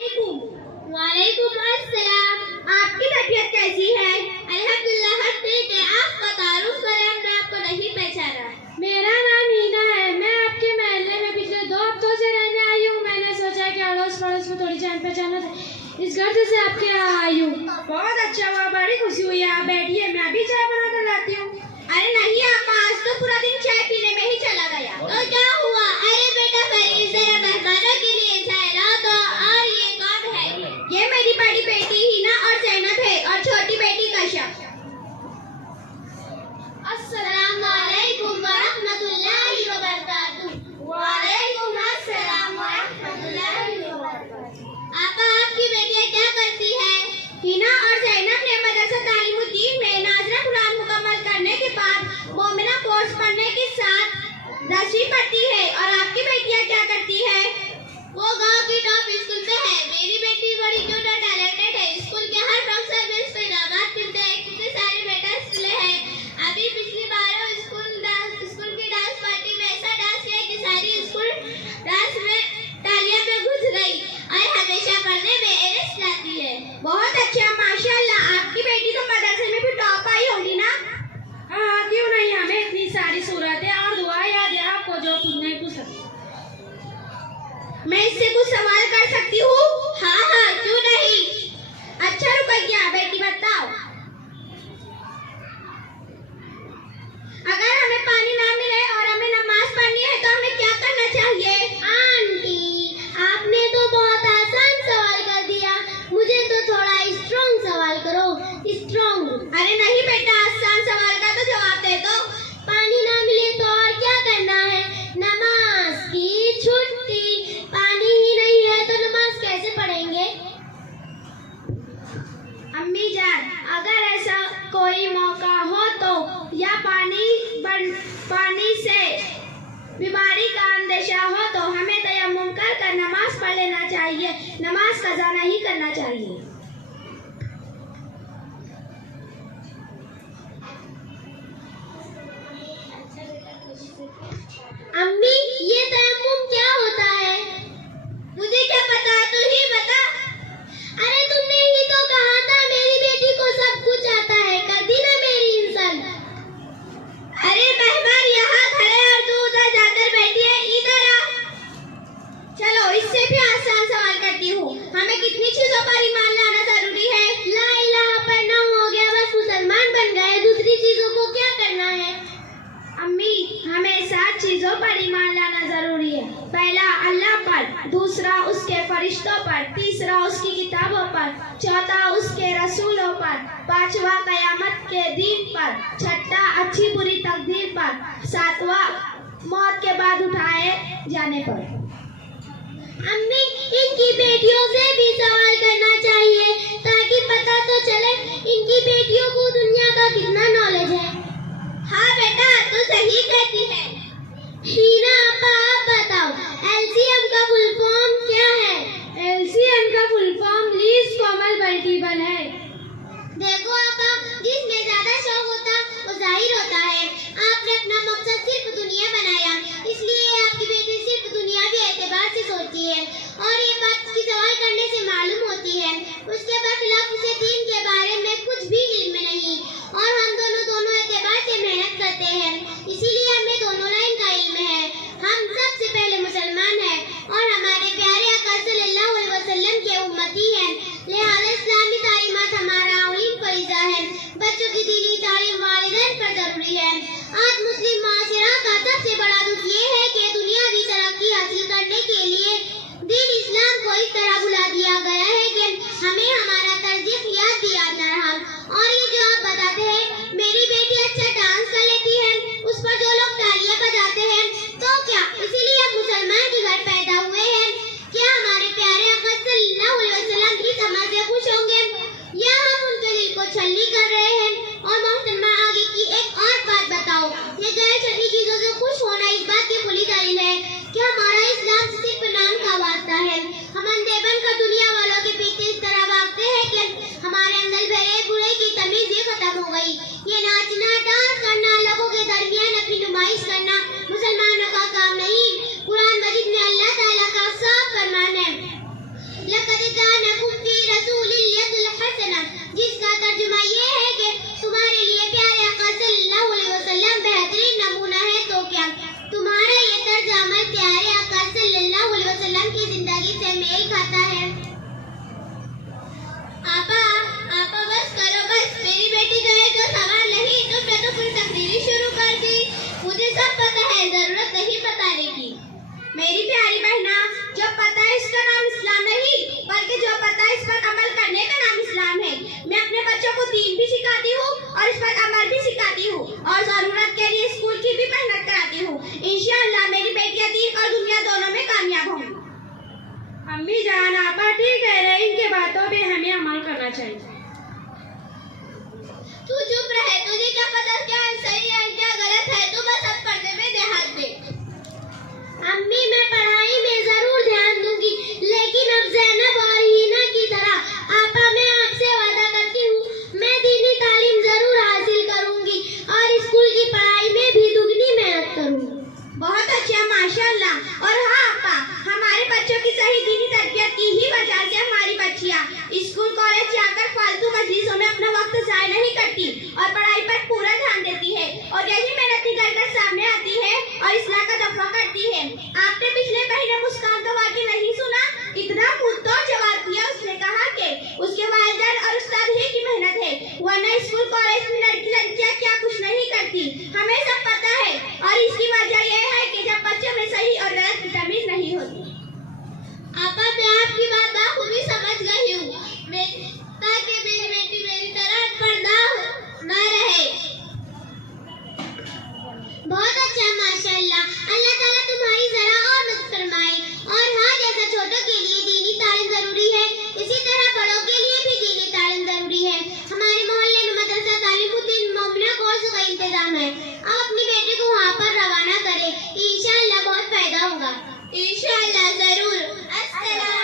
वालेकुम अस्सलाम। आपकी तबीयत कैसी है? अल्हम्दुलिल्लाह हर ठीक है। आपका तारुफ करें, हमने आपको नहीं पहचाना। मेरा नाम हीना है। मैं आपके महल्ले में पिछले 2 हफ्तों से रहने आई हूँ। मैंने सोचा कि अड़ोस पड़ोस में थोड़ी जान पहचान हो जाए, इस घर से आपके यहाँ आई हूँ। बहुत अच्छा हुआ, बड़ी खुशी हुई। आप बैठिए, मैं अभी चाय बना कर लाती हूँ। अरे नहीं आपा, आज तो पूरा दिन चाय पीने में ही चला गया। तो क्या हुआ? अरे बेटा फरीद, जरा मेहमानों के लिए चाय ला दो। और ये कौन है? ये मेरी बड़ी बेटी हिना और ज़ैनब है, और छोटी बेटी कशफ। अस्सलाम वालेकुम व रहमतुल्लाहि व बरकातुहू। वालेकुम अस्सलाम व रहमतुल्लाहि व बरकातुहू। आपा, आपकी बेटियां क्या करती है? हिना और ज़ैनब ने मदरसा तालीमुद्दीन में नाज़रा कुरान मुकम्मल करने के बाद मोमिना कोर्स पढ़ने के साथ 10वीं पढ़ती है। और आपकी बेटियां क्या करती है? वो गांव की टॉप स्कूल में है। मेरी बेटी बड़ी क्यूट और टैलेंटेड है। स्कूल के हर फंक्शन में इसको इनामात मिलते हैं। कितने सारे मेडल्स मिले हैं। अभी पिछली बार स्कूल की डांस पार्टी में ऐसा डांस किया कि सारी स्कूल डांस में तालियां में घुस गई। और हमेशा पढ़ने में एरेस्ट लाती है। बहुत अच्छा, माशाल्लाह। आपकी बेटी तो मदरसे में भी टॉप आई होगी ना? हाँ, क्यों नहीं। हमें इतनी सारी सूरतें और दुआ याद है आपको, जो खुद नहीं पूछ सकती। मैं इससे कुछ सवाल कर सकती हूँ? हाँ हाँ, क्यों नहीं। अच्छा रुकैया, बेटी बताओ, अगर हमें पानी ना मिले और हमें नमाज पढ़नी है तो हमें क्या करना चाहिए? आंटी, आपने तो बहुत आसान सवाल कर दिया। मुझे तो थोड़ा स्ट्रॉन्ग सवाल करो। स्ट्रॉन्ग? अरे नहीं बेटा, आसान सवाल का तो जवाब दे दो। पानी ना मिले तो और क्या करना है? नमाज की छुट्टी। पानी ही नहीं है तो नमाज कैसे पढ़ेंगे? अम्मी जान, अगर ऐसा कोई मौका हो तो, या पानी से बीमारी का अंदेशा हो तो हमें तयम्मुम कर नमाज पढ़ लेना चाहिए। नमाज कज़ा नहीं करना चाहिए। अम्मी, ये तयम्मुम क्या होता है? मुझे क्या पता, तू ही बता। अरे तुमने ही तो कहा था मेरी बेटी को सब कुछ आता है। कर दी ना मेरी इंसल्ट। अरे मेहमान यहाँ खड़े और तू उधर जाकर बैठी है। इधर आ। चलो, इससे भी आसान सवाल करती हूँ। हमें कितनी चीजों पर ईमान लाना जरूरी है? ला इलाहा पढ़ना हो गया, बस मुसलमान बन गए। दूसरी चीजों को क्या करना है? अम्मी, हमें 7 चीजों पर ईमान लाना जरूरी है। पहला अल्लाह पर, दूसरा उसके फरिश्तों पर, तीसरा उसकी किताबों पर, चौथा उसके रसूलों पर, पांचवा कयामत के दिन पर, छठा अच्छी बुरी तकदीर पर, सातवां मौत के बाद उठाए जाने पर। अम्मी, इनकी बेटियों से भी सवाल करना चाहिए ताकि पता तो चले इनकी बेटियों को दुनिया का कितना नॉलेज है। हाँ बेटा, तू सही कहती है। हीना आपा, आप बताओ, एलसीएम का फुल फॉर्म क्या है? LCM का full form least common multiple है। देखो आपा, जिसमें ज्यादा शौक होता वो जाहिर होता है। आपने अपना मकसद सिर्फ दुनिया बनाया, इसलिए आपकी बेटी सिर्फ दुनियावी एतबार से सोचती है। और ये बात की सवाल करने से मालूम होती है उसके बरखिलाफ उसे दीन के बारे में कुछ भी इल्म नहीं। और हम दोनों एतबार से मेहनत करते हैं, इसीलिए हमें दोनों लाइन का इल्म है। हम सबसे पहले मुसलमान हैं और हमारे प्यारे आका सल्लल्लाहु अलैहि वसल्लम के उम्मती हैं। लिहाजा इस्लामी तालीमात हमारा अलीम फरीज़ा है। बच्चों की दीनी तालीम वालिदैन पर जरूरी है। आज मुस्लिम माशरा का सबसे बड़ा दुख ये है कि दुनियावी तरक्की हासिल करने के लिए दीन इस्लाम को इस तरह भुला दिया गया है कि हमें हमारा तर्ज क़ियास भी याद न रहा। और ये जो आप बताते हैं मेरी बेटी अच्छा डांस कर लेती है, उस पर जो लोग तालियां बजाते हैं, तो क्या इसीलिए हम मुसलमान के घर पैदा हुए हैं? क्या हमारे प्यारे आका सल्लल्लाहु अलैहि वसल्लम इस अमल से खुश होंगे या हम उनके दिल को छलनी कर रहे हैं? और मोहतरमा, आगे की एक और बात बताओ, ये गैर शरई चीजों से खुश होना इस बात की खुली दलील है कि हमारा इस्लाम सिर्फ नाम का वास्ता है। हम अंधे बनकर दुनिया वालों के पीछे इस तरह भागते हैं कि हमारे अंदर भरे बुरे की तमीज ही खत्म हो गई। ये नाचना, डांस करना, लोगों के दरमियान अपनी नुमाइश करना मुसलमानों का काम नहीं। कुरान मजीद में अल्लाह ताला का साफ फरमान है, लक़द प्यारे आका सल्लल्लाहु अलैहि वसल्लम की जिंदगी से मेल खाता है। आपा बस करो बस, मेरी बेटी जो है तो सवाल नहीं, तुमने तो पूरी तकरीरी शुरू कर दी। मुझे सब पता है, जरूरत नहीं बताने की। मेरी प्यारी बहना, जो पता है इसका नाम इस्लाम नहीं, बल्कि जो पता है इस पर अमल करने का नाम इस्लाम है। मैं अपने बच्चों को दीन भी सिखाती हूँ और इस पर अमल भी सिखाती हूँ और जरूरत के लिए स्कूल की भी मेहनत कराती हूँ। इंशाअल्लाह मेरी बेटियां दीन और दुनिया दोनों में कामयाब होंगी। अम्मी जान, आपा ठीक कह रहे हैं, इनके बातों पे हमें अमल करना चाहिए। तू चुप रहे, तुझे क्या पता क्या सही है क्या गलत है, तू बस अब पर्दे में ध्यान दे। अम्मी, मैं पढ़ाई में जरूर ध्यान दूंगी, लेकिन अब ज़ैनब और हीना की तरह आपा मैं आपसे वादा करती हूँ, मैं दीनी तालीम जरूर हासिल करूंगी और स्कूल की पढ़ाई में भी दुगनी मेहनत करूंगी। बहुत अच्छा, माशाअल्लाह। और हाँ आपा, हमारे बच्चों की सही दीनी तरबियत की ही वजह से हमारी बच्चियाँ स्कूल कॉलेज जाकर फालतू मजलिसों में अपना वक्त ज़ाया नहीं करती और पढ़ाई पर पूरा ध्यान देती है और यही मेहनत निकल कर सामने आती है और इस्लाह का दफा करती है। आपने पिछले महीने मुस्कान का वाक़या नहीं सुना? इतना मुंहतोड़ जवाब दिया, उसने कहा कि उसके वालिदैन और उस्ताद ही की मेहनत है, वरना स्कूल कॉलेज में लड़कियाँ क्या कुछ नहीं करती। हमें सब पता है और इसकी वजह यह है कि जब बच्चों में सही और गलत की तमीज नहीं होती। आपा, मैं आपकी बात बखूबी समझ गई हूँ, ताकि मेरी बेटी मेरी तरह अनपढ़ ना रहे। बहुत अच्छा, माशाअल्लाह। अल्लाह ताला तुम्हारी जरा और मदद फरमाए। और हाँ, जैसा छोटों के लिए दीनी तालीम जरूरी है, इसी तरह बड़ों के लिए भी दीनी तालीम जरूरी है। हमारे मोहल्ले में मदरसा तालीमुद्दीन मोमिना कोर्स का इंतजाम है। आप अपनी बेटी को वहाँ पर रवाना करें, इंशाअल्लाह बहुत फायदा होगा। इंशाअल्लाह जरूर। अस्सलाम।